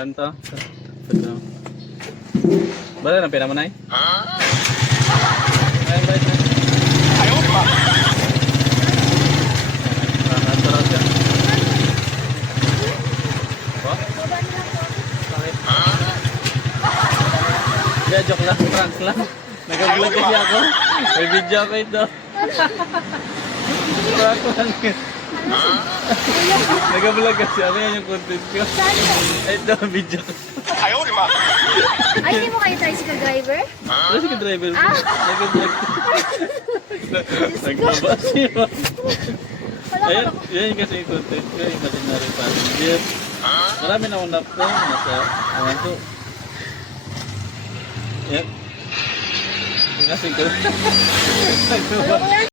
kanto. Ito. Bala na pera mo, Nay? Ay, bait na. Ayaw pa. Sarap yan. Ba? Bakit? Yeah, joke lang, prank lang. Nag-vlog kasi ako. May video ako ito. Prank lang yun. Nag-vlog kasi ako, yan yung content ko. Ito, video ko. Ayaw, di ba? Ay, hindi mo kayo tricycle driver? Wala si driver. Ah. Nag-vlog. Nagbabas siya. Wala ka Ayun, ba? yan kasi yung content ko, yung imaginary passenger. Marami na akong napto, nasa, awan to. Yan. Yung kasi ko.